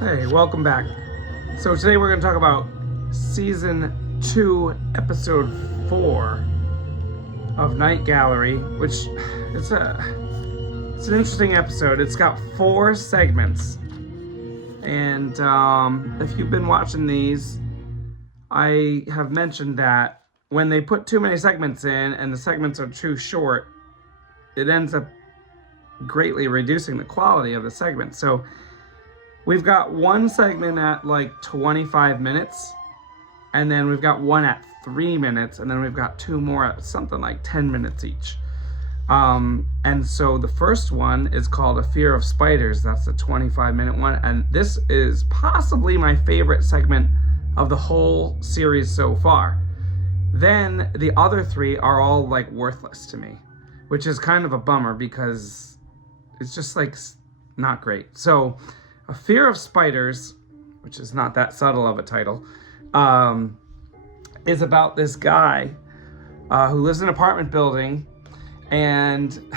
Hey, welcome back. So today we're going to talk about Season 2, Episode 4 of Night Gallery, which it's an interesting episode. It's got 4 segments. And if you've been watching these, I have mentioned that when they put too many segments in and the segments are too short, it ends up greatly reducing the quality of the segment. So we've got one segment at like 25 minutes, and then we've got one at 3 minutes, and then we've got 2 more at something like 10 minutes each. And so the first one is called A Fear of Spiders. That's the 25-minute one, and this is possibly my favorite segment of the whole series so far. Then the other 3 are all like worthless to me, which is kind of a bummer because it's just like not great. So A Fear of Spiders, which is not that subtle of a title, is about this guy who lives in an apartment building, and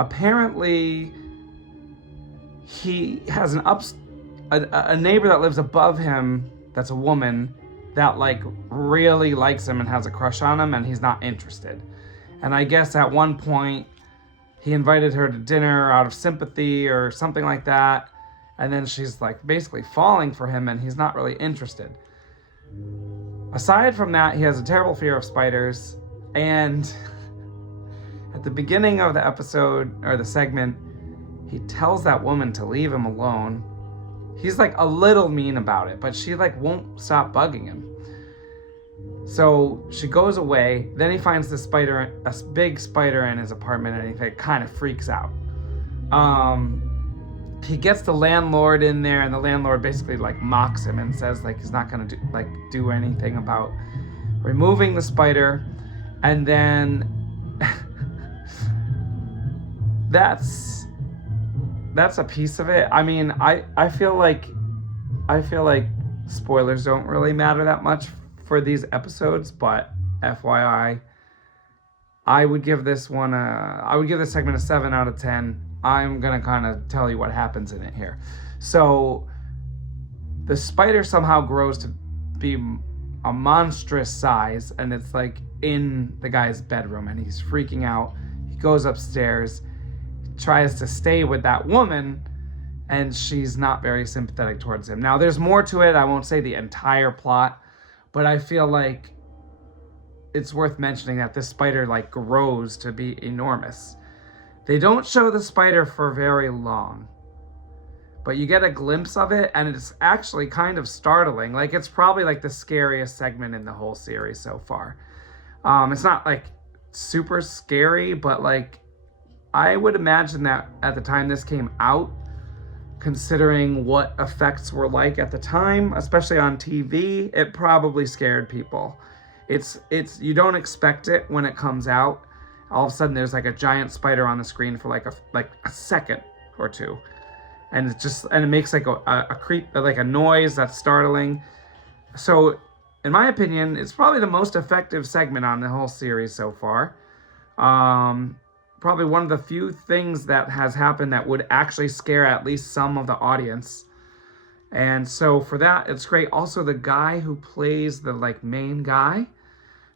apparently he has a neighbor that lives above him that's a woman that like really likes him and has a crush on him, and he's not interested. And I guess at one point he invited her to dinner out of sympathy or something like that. And then she's like basically falling for him, and he's not really interested. Aside from that, he has a terrible fear of spiders. And at the beginning of the episode, or the segment, he tells that woman to leave him alone. He's like a little mean about it, but she like won't stop bugging him. So she goes away. Then he finds this spider, a big spider in his apartment, and he kind of freaks out. He gets the landlord in there, and the landlord basically like mocks him and says like he's not gonna do anything about removing the spider. And then that's a piece of it. I mean, I feel like spoilers don't really matter that much for these episodes, but FYI, I would give this segment a 7 out of 10. I'm gonna kind of tell you what happens in it here. So the spider somehow grows to be a monstrous size, and it's like in the guy's bedroom, and he's freaking out. He goes upstairs, tries to stay with that woman, and she's not very sympathetic towards him. Now there's more to it. I won't say the entire plot, but I feel like it's worth mentioning that this spider like grows to be enormous. They don't show the spider for very long, but you get a glimpse of it, and it's actually kind of startling. Like, it's probably like the scariest segment in the whole series so far. It's not like super scary, but like I would imagine that at the time this came out, considering what effects were like at the time, especially on TV, it probably scared people. It's you don't expect it when it comes out. All of a sudden there's like a giant spider on the screen for like a second or two, and it makes like a creep, like a noise that's startling. So in my opinion, it's probably the most effective segment on the whole series so far. Probably one of the few things that has happened that would actually scare at least some of the audience. And so for that, it's great. Also, the guy who plays the like main guy,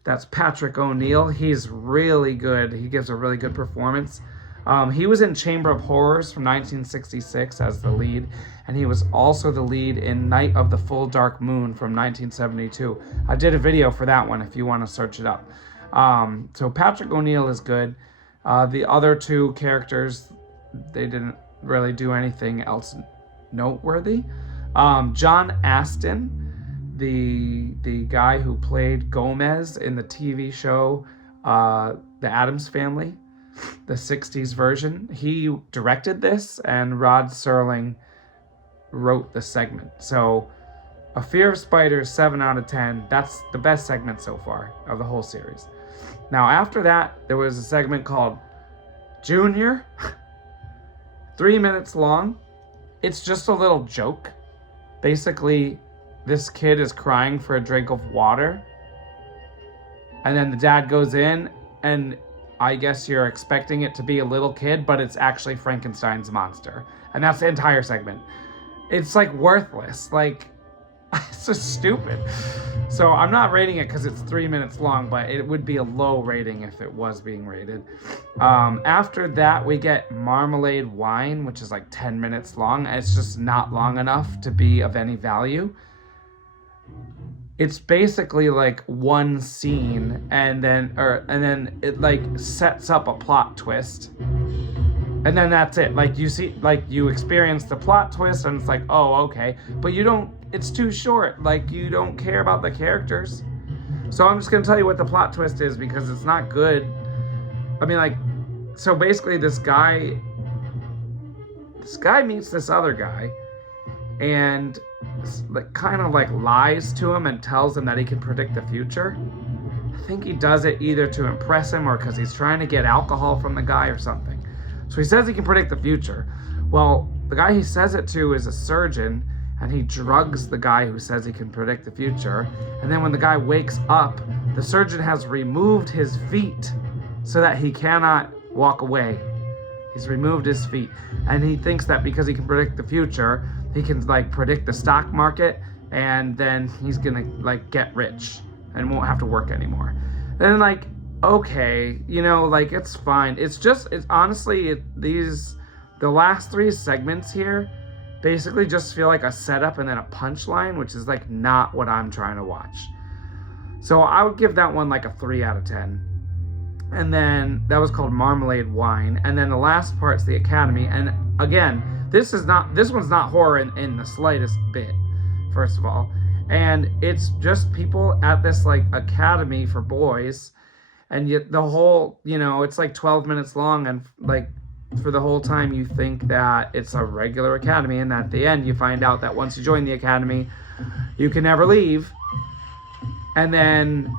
that's Patrick O'Neill. He's really good. He gives a really good performance. He was in Chamber of Horrors from 1966 as the lead, and he was also the lead in Night of the Full Dark Moon from 1972. I did a video for that one if you want to search it up. So Patrick O'Neill is good. The other 2 characters, they didn't really do anything else noteworthy. John Astin, the guy who played Gomez in the TV show The Addams Family, the 60s version, he directed this, and Rod Serling wrote the segment. So A Fear of Spiders, 7 out of 10. That's the best segment so far of the whole series. Now after that, there was a segment called Junior, 3 minutes long. It's just a little joke. Basically, this kid is crying for a drink of water, and then the dad goes in, and I guess you're expecting it to be a little kid, but it's actually Frankenstein's monster. And that's the entire segment. it's like worthless. Like, it's just stupid. So I'm not rating it because it's 3 minutes long, but it would be a low rating if it was being rated. After that, we get Marmalade Wine, which is like 10 minutes long. It's just not long enough to be of any value. It's basically like one scene, and then it like sets up a plot twist. And then that's it. Like, you see, like, you experience the plot twist and it's like, oh, okay. But you don't, it's too short. Like, you don't care about the characters. So I'm just going to tell you what the plot twist is because it's not good. I mean, like, so basically this guy meets this other guy and like kind of like lies to him and tells him that he can predict the future. I think he does it either to impress him or because he's trying to get alcohol from the guy or something. So he says he can predict the future. Well, the guy he says it to is a surgeon, and he drugs the guy who says he can predict the future. And then when the guy wakes up, the surgeon has removed his feet so that he cannot walk away. He's removed his feet. And he thinks that because he can predict the future, he can like predict the stock market, and then he's gonna like get rich and won't have to work anymore. Then like, okay, you know, like, it's fine. It's honestly, the last 3 segments here basically just feel like a setup and then a punchline, which is like not what I'm trying to watch. So I would give that one like a 3 out of 10. And then that was called Marmalade Wine. And then the last part's the Academy. And again, this one's not horror in the slightest bit, first of all. And it's just people at this like academy for boys. And yet the whole, you know, it's like 12 minutes long, and like for the whole time you think that it's a regular academy, and at the end you find out that once you join the academy, you can never leave. And then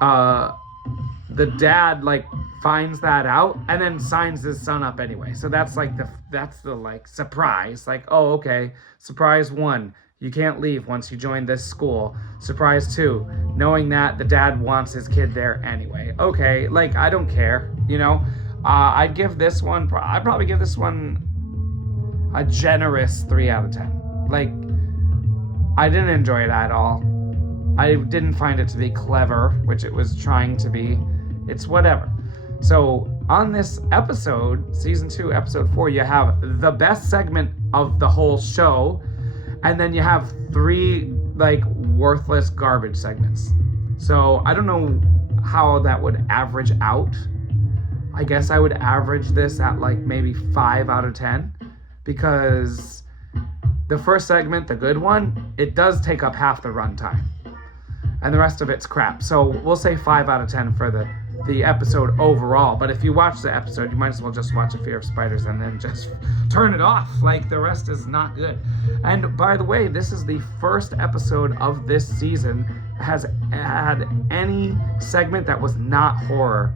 the dad like finds that out and then signs his son up anyway. So that's the like surprise. Like, oh, okay, surprise 1. You can't leave once you join this school. Surprise 2, knowing that the dad wants his kid there anyway. Okay, like, I don't care, you know? I'd probably give this one a generous 3 out of 10. Like, I didn't enjoy it at all. I didn't find it to be clever, which it was trying to be. It's whatever. So on this episode, season 2, episode 4, you have the best segment of the whole show, and then you have 3 like worthless garbage segments. So I don't know how that would average out. I guess I would average this at like maybe 5 out of 10, because the first segment, the good one, it does take up half the runtime, and the rest of it's crap. So we'll say 5 out of 10 for the episode overall. But if you watch the episode, you might as well just watch A Fear of Spiders and then just turn it off. Like, the rest is not good. And by the way, this is the first episode of this season that has had any segment that was not horror.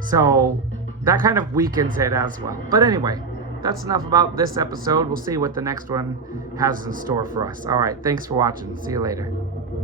So that kind of weakens it as well. But anyway, that's enough about this episode. We'll see what the next one has in store for us. All right, thanks for watching. See you later.